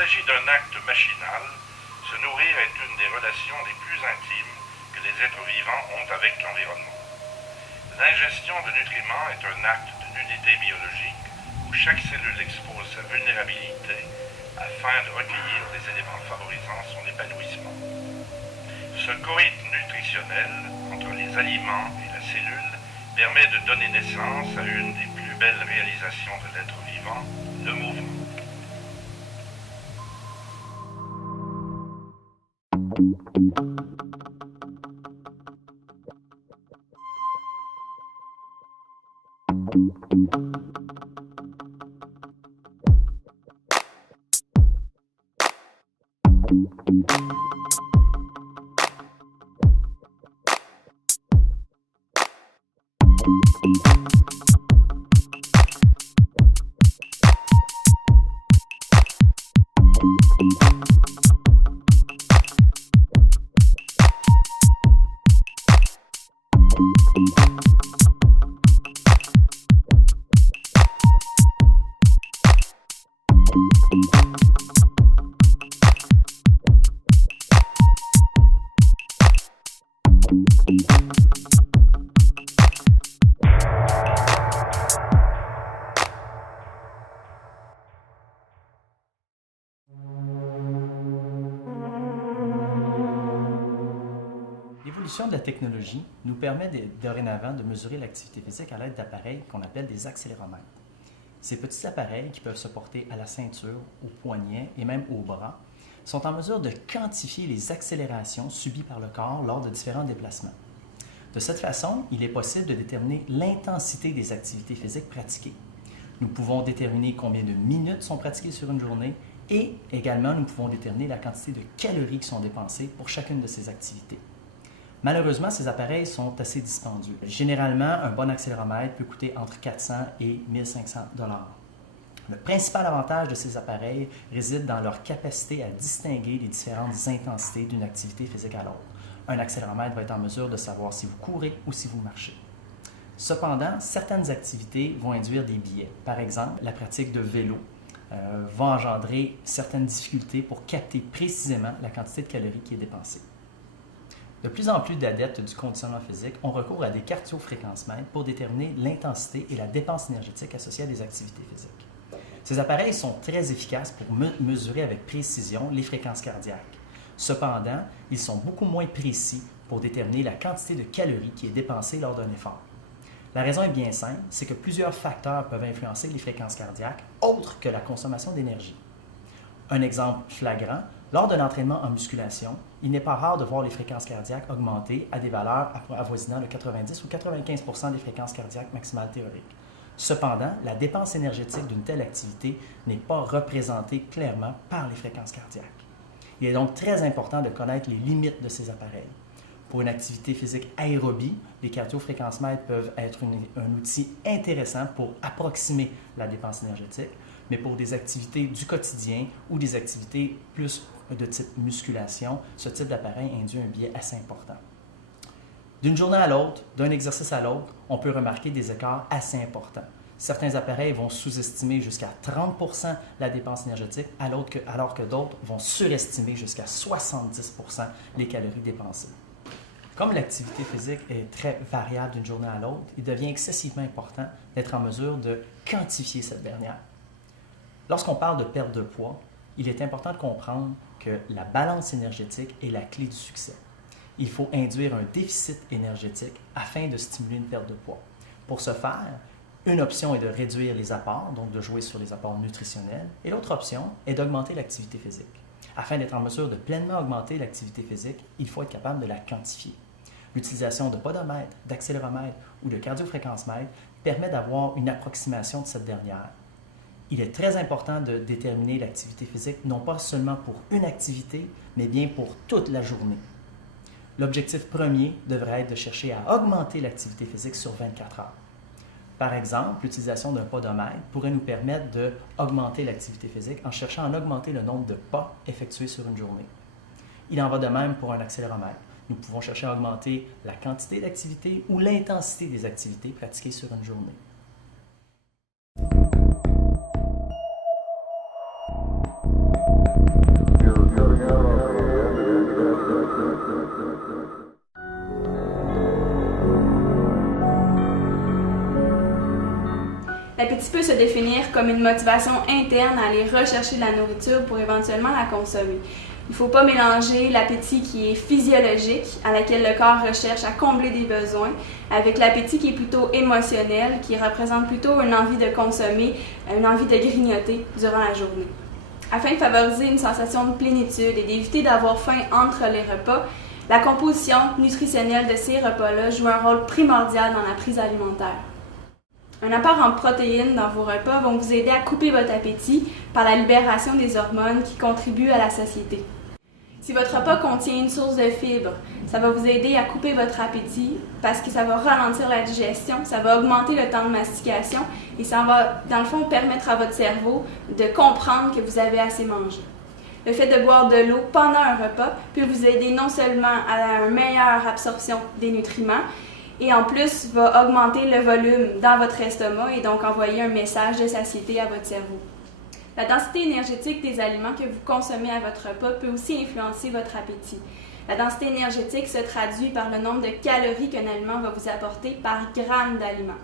s'agit d'un acte machinal, se nourrir est une des relations les plus intimes que les êtres vivants ont avec l'environnement. L'ingestion de nutriments est un acte de nudité biologique où chaque cellule expose sa vulnérabilité afin de recueillir les éléments favorisant son épanouissement. Ce coït nutritionnel entre les aliments et la cellule permet de donner naissance à une des plus belles réalisations de l'être vivant, le mouvement. L'évolution de la technologie nous permet dorénavant de mesurer l'activité physique à l'aide d'appareils qu'on appelle des accéléromètres. Ces petits appareils qui peuvent se porter à la ceinture, au poignet et même au bras sont en mesure de quantifier les accélérations subies par le corps lors de différents déplacements. De cette façon, il est possible de déterminer l'intensité des activités physiques pratiquées. Nous pouvons déterminer combien de minutes sont pratiquées sur une journée et également nous pouvons déterminer la quantité de calories qui sont dépensées pour chacune de ces activités. Malheureusement, ces appareils sont assez dispendieux. Généralement, un bon accéléromètre peut coûter entre 400 et 1500 $. Le principal avantage de ces appareils réside dans leur capacité à distinguer les différentes intensités d'une activité physique à l'autre. Un accéléromètre va être en mesure de savoir si vous courez ou si vous marchez. Cependant, certaines activités vont induire des biais. Par exemple, la pratique de vélo va engendrer certaines difficultés pour capter précisément la quantité de calories qui est dépensée. De plus en plus d'adeptes du conditionnement physique ont recours à des cardiofréquencemètres pour déterminer l'intensité et la dépense énergétique associées à des activités physiques. Ces appareils sont très efficaces pour mesurer avec précision les fréquences cardiaques. Cependant, ils sont beaucoup moins précis pour déterminer la quantité de calories qui est dépensée lors d'un effort. La raison est bien simple, c'est que plusieurs facteurs peuvent influencer les fréquences cardiaques autres que la consommation d'énergie. Un exemple flagrant, lors d'un entraînement en musculation, il n'est pas rare de voir les fréquences cardiaques augmenter à des valeurs avoisinant le 90 ou 95 % des fréquences cardiaques maximales théoriques. Cependant, la dépense énergétique d'une telle activité n'est pas représentée clairement par les fréquences cardiaques. Il est donc très important de connaître les limites de ces appareils. Pour une activité physique aérobie, les cardiofréquencemètres peuvent être un outil intéressant pour approximer la dépense énergétique, mais pour des activités du quotidien ou des activités plus de type musculation, ce type d'appareil induit un biais assez important. D'une journée à l'autre, d'un exercice à l'autre, on peut remarquer des écarts assez importants. Certains appareils vont sous-estimer jusqu'à 30 % la dépense énergétique, alors que d'autres vont surestimer jusqu'à 70 % les calories dépensées. Comme l'activité physique est très variable d'une journée à l'autre, il devient excessivement important d'être en mesure de quantifier cette dernière. Lorsqu'on parle de perte de poids, il est important de comprendre que la balance énergétique est la clé du succès. Il faut induire un déficit énergétique afin de stimuler une perte de poids. Pour ce faire, une option est de réduire les apports, donc de jouer sur les apports nutritionnels, et l'autre option est d'augmenter l'activité physique. Afin d'être en mesure de pleinement augmenter l'activité physique, il faut être capable de la quantifier. L'utilisation de podomètres, d'accéléromètres ou de cardiofréquencemètres permet d'avoir une approximation de cette dernière. Il est très important de déterminer l'activité physique, non pas seulement pour une activité, mais bien pour toute la journée. L'objectif premier devrait être de chercher à augmenter l'activité physique sur 24 heures. Par exemple, l'utilisation d'un podomètre pourrait nous permettre d'augmenter l'activité physique en cherchant à augmenter le nombre de pas effectués sur une journée. Il en va de même pour un accéléromètre. Nous pouvons chercher à augmenter la quantité d'activité ou l'intensité des activités pratiquées sur une journée. L'appétit peut se définir comme une motivation interne à aller rechercher de la nourriture pour éventuellement la consommer. Il ne faut pas mélanger l'appétit qui est physiologique, à laquelle le corps recherche à combler des besoins, avec l'appétit qui est plutôt émotionnel, qui représente plutôt une envie de consommer, une envie de grignoter durant la journée. Afin de favoriser une sensation de plénitude et d'éviter d'avoir faim entre les repas, la composition nutritionnelle de ces repas-là joue un rôle primordial dans la prise alimentaire. Un apport en protéines dans vos repas va vous aider à couper votre appétit par la libération des hormones qui contribuent à la satiété. Si votre repas contient une source de fibres, ça va vous aider à couper votre appétit parce que ça va ralentir la digestion, ça va augmenter le temps de mastication et ça va, dans le fond, permettre à votre cerveau de comprendre que vous avez assez mangé. Le fait de boire de l'eau pendant un repas peut vous aider non seulement à une meilleure absorption des nutriments, et en plus va augmenter le volume dans votre estomac et donc envoyer un message de satiété à votre cerveau. La densité énergétique des aliments que vous consommez à votre repas peut aussi influencer votre appétit. La densité énergétique se traduit par le nombre de calories qu'un aliment va vous apporter par gramme d'aliment.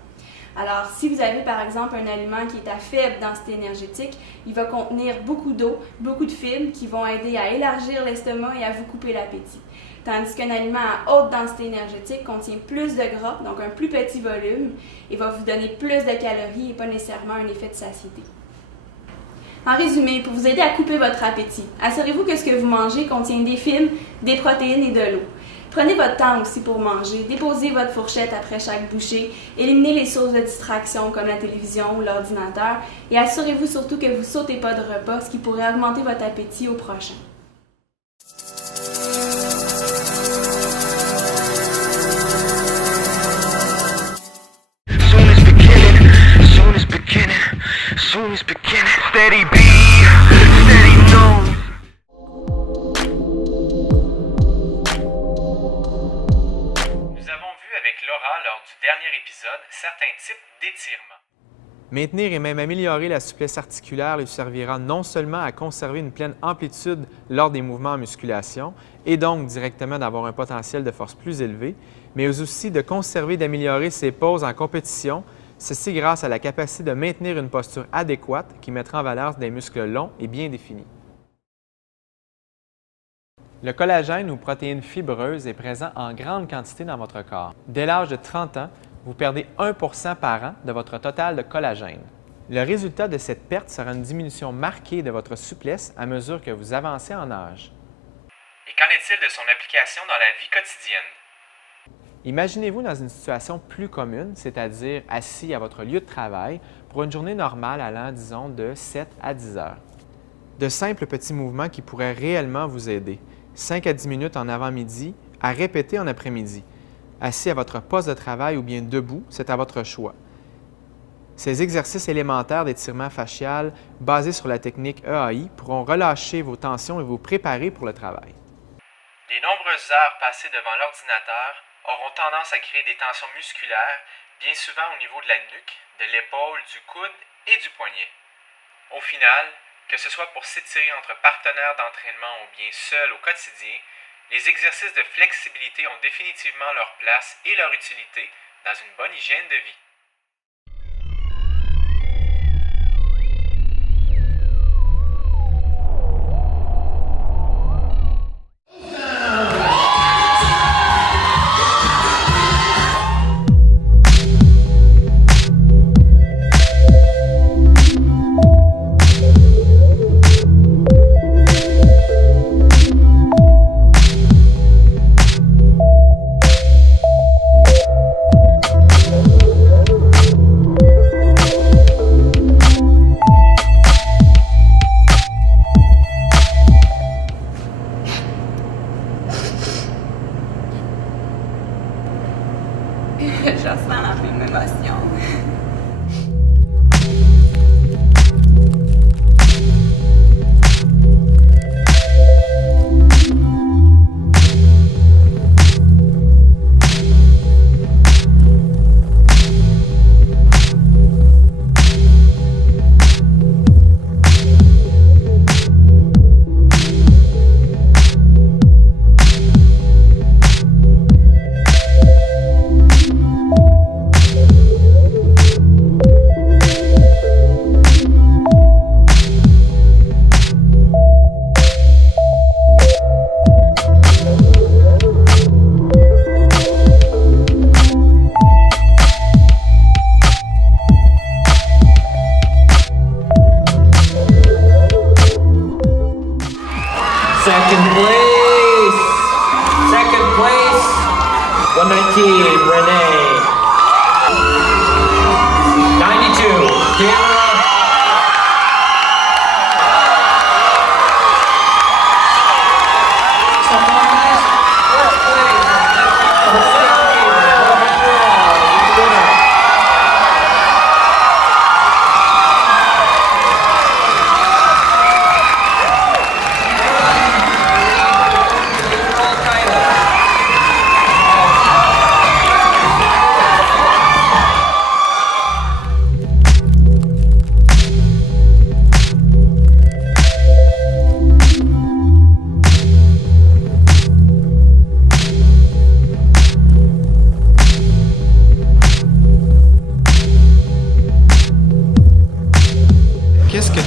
Alors, si vous avez par exemple un aliment qui est à faible densité énergétique, il va contenir beaucoup d'eau, beaucoup de fibres qui vont aider à élargir l'estomac et à vous couper l'appétit. Tandis qu'un aliment à haute densité énergétique contient plus de gras, donc un plus petit volume, et va vous donner plus de calories et pas nécessairement un effet de satiété. En résumé, pour vous aider à couper votre appétit, assurez-vous que ce que vous mangez contient des fibres, des protéines et de l'eau. Prenez votre temps aussi pour manger, déposez votre fourchette après chaque bouchée, éliminez les sources de distraction comme la télévision ou l'ordinateur et assurez-vous surtout que vous ne sautez pas de repas, ce qui pourrait augmenter votre appétit au prochain. Lors du dernier épisode, certains types d'étirements. Maintenir et même améliorer la souplesse articulaire lui servira non seulement à conserver une pleine amplitude lors des mouvements en musculation et donc directement d'avoir un potentiel de force plus élevé, mais aussi de conserver et d'améliorer ses pauses en compétition, ceci grâce à la capacité de maintenir une posture adéquate qui mettra en valeur des muscles longs et bien définis. Le collagène ou protéine fibreuse est présent en grande quantité dans votre corps. Dès l'âge de 30 ans, vous perdez 1 % par an de votre total de collagène. Le résultat de cette perte sera une diminution marquée de votre souplesse à mesure que vous avancez en âge. Et qu'en est-il de son application dans la vie quotidienne? Imaginez-vous dans une situation plus commune, c'est-à-dire assis à votre lieu de travail pour une journée normale allant, disons, de 7 à 10 heures. De simples petits mouvements qui pourraient réellement vous aider. 5 à 10 minutes en avant-midi, à répéter en après-midi. Assis à votre poste de travail ou bien debout, c'est à votre choix. Ces exercices élémentaires d'étirement facial basés sur la technique EAI pourront relâcher vos tensions et vous préparer pour le travail. Les nombreuses heures passées devant l'ordinateur auront tendance à créer des tensions musculaires, bien souvent au niveau de la nuque, de l'épaule, du coude et du poignet. Au final, que ce soit pour s'étirer entre partenaires d'entraînement ou bien seul au quotidien, les exercices de flexibilité ont définitivement leur place et leur utilité dans une bonne hygiène de vie.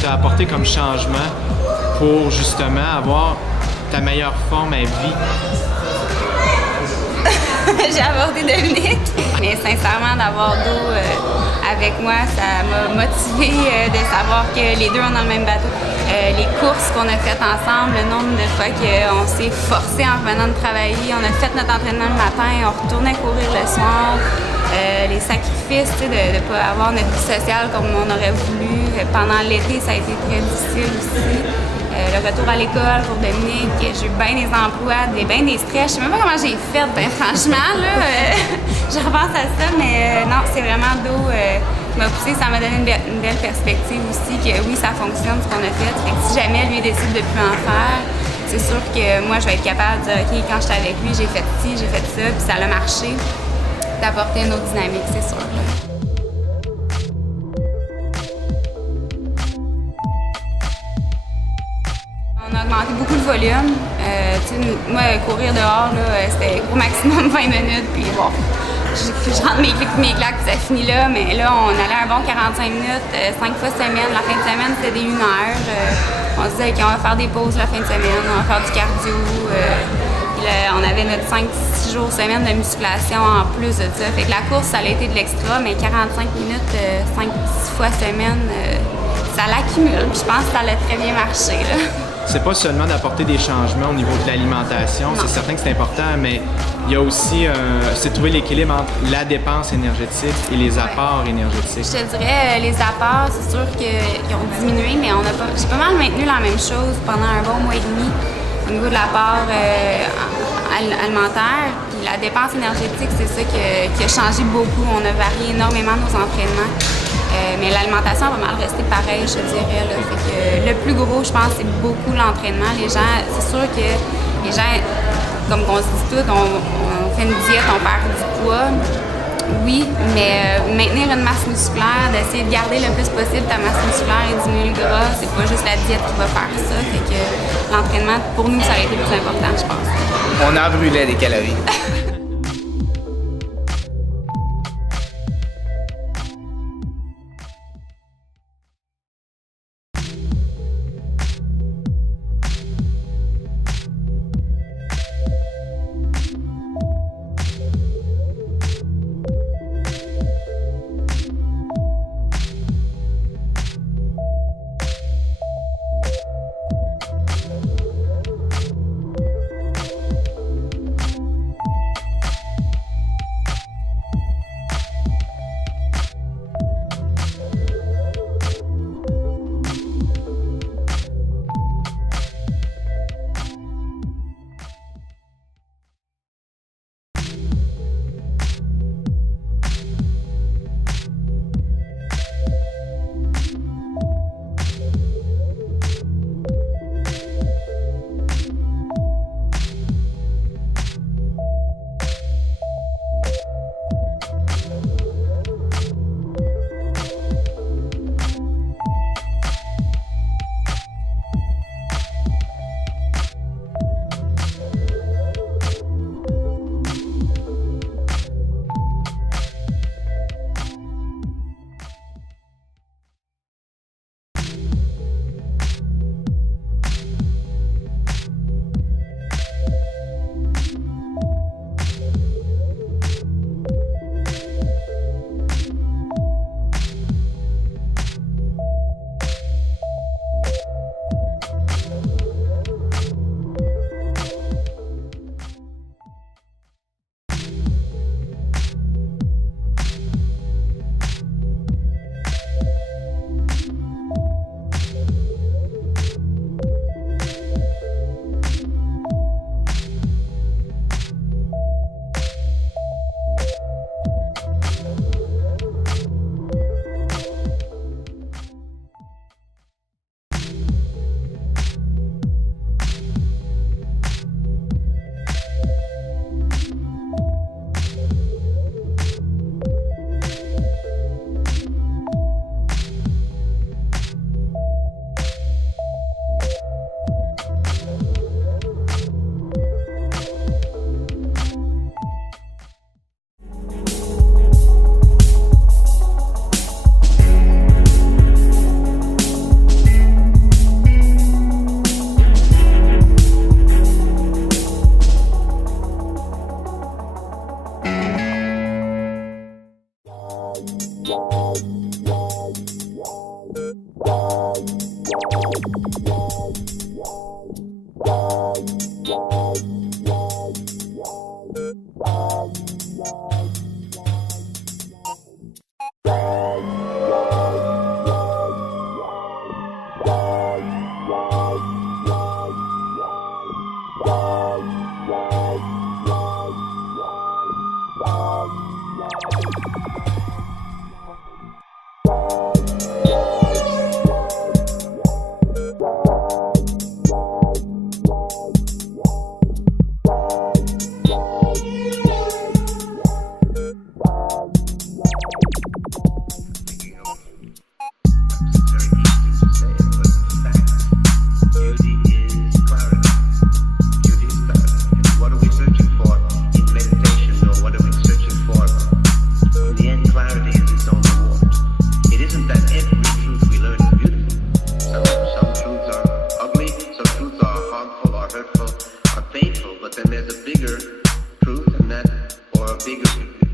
as apporté comme changement pour justement avoir ta meilleure forme à vie? J'ai abordé Dominique, mais sincèrement, d'avoir d'eau avec moi, ça m'a motivée de savoir que les deux, on est dans le même bateau. Les courses qu'on a faites ensemble, le nombre de fois qu'on s'est forcé en revenant de travailler, on a fait notre entraînement le matin, on retournait courir le soir. Les sacrifices, de ne pas avoir notre vie sociale comme on aurait voulu. Pendant l'été, ça a été très difficile aussi. Le retour à l'école pour Dominique, j'ai eu bien des emplois, bien des stress. Je sais même pas comment j'ai fait, franchement, là. Je repense à ça, mais non, c'est vraiment d'eau qui m'a poussée. Ça m'a donné une belle perspective aussi, que oui, ça fonctionne ce qu'on a fait. Fait que si jamais lui décide de plus en faire, c'est sûr que moi, je vais être capable de dire, OK, quand j'étais avec lui, j'ai fait ci, j'ai fait ça, puis ça a marché. D'apporter une autre dynamique, c'est sûr. On a augmenté beaucoup le volume. Moi, courir dehors, c'était au maximum 20 minutes, puis bon, je rentre mes clics, mes claques, puis ça finit là. Mais là, on allait un bon 45 minutes, 5 fois semaine. La fin de semaine, c'était des 1 heure. On se disait qu'on va faire des pauses la fin de semaine, on va faire du cardio. On avait notre 5-6 jours semaine de musculation en plus de ça. Fait que la course, ça a été de l'extra, mais 45 minutes, 5-6 fois semaine, ça l'accumule. Puis je pense que ça a très bien marché, là. C'est pas seulement d'apporter des changements au niveau de l'alimentation, c'est certain que c'est important, mais il y a aussi, c'est trouver l'équilibre entre la dépense énergétique et les apports énergétiques. Je te dirais, les apports, c'est sûr qu'ils ont diminué, mais j'ai pas mal maintenu la même chose pendant un bon mois et demi. Au niveau de l'apport alimentaire, puis la dépense énergétique, c'est ça qui a changé beaucoup. On a varié énormément nos entraînements, mais l'alimentation va mal rester pareil, je dirais. Là. Fait que le plus gros, je pense, c'est beaucoup l'entraînement. Les gens, c'est sûr que les gens, comme on se dit tout, on fait une diète, on perd du poids. Oui, mais maintenir une masse musculaire, d'essayer de garder le plus possible ta masse musculaire et diminuer le gras, c'est pas juste la diète qui va faire ça. Fait que l'entraînement, pour nous, ça a été le plus important, je pense. On en brûlait des calories.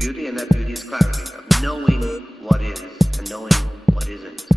Beauty, and that beauty is clarity of knowing what is and knowing what isn't.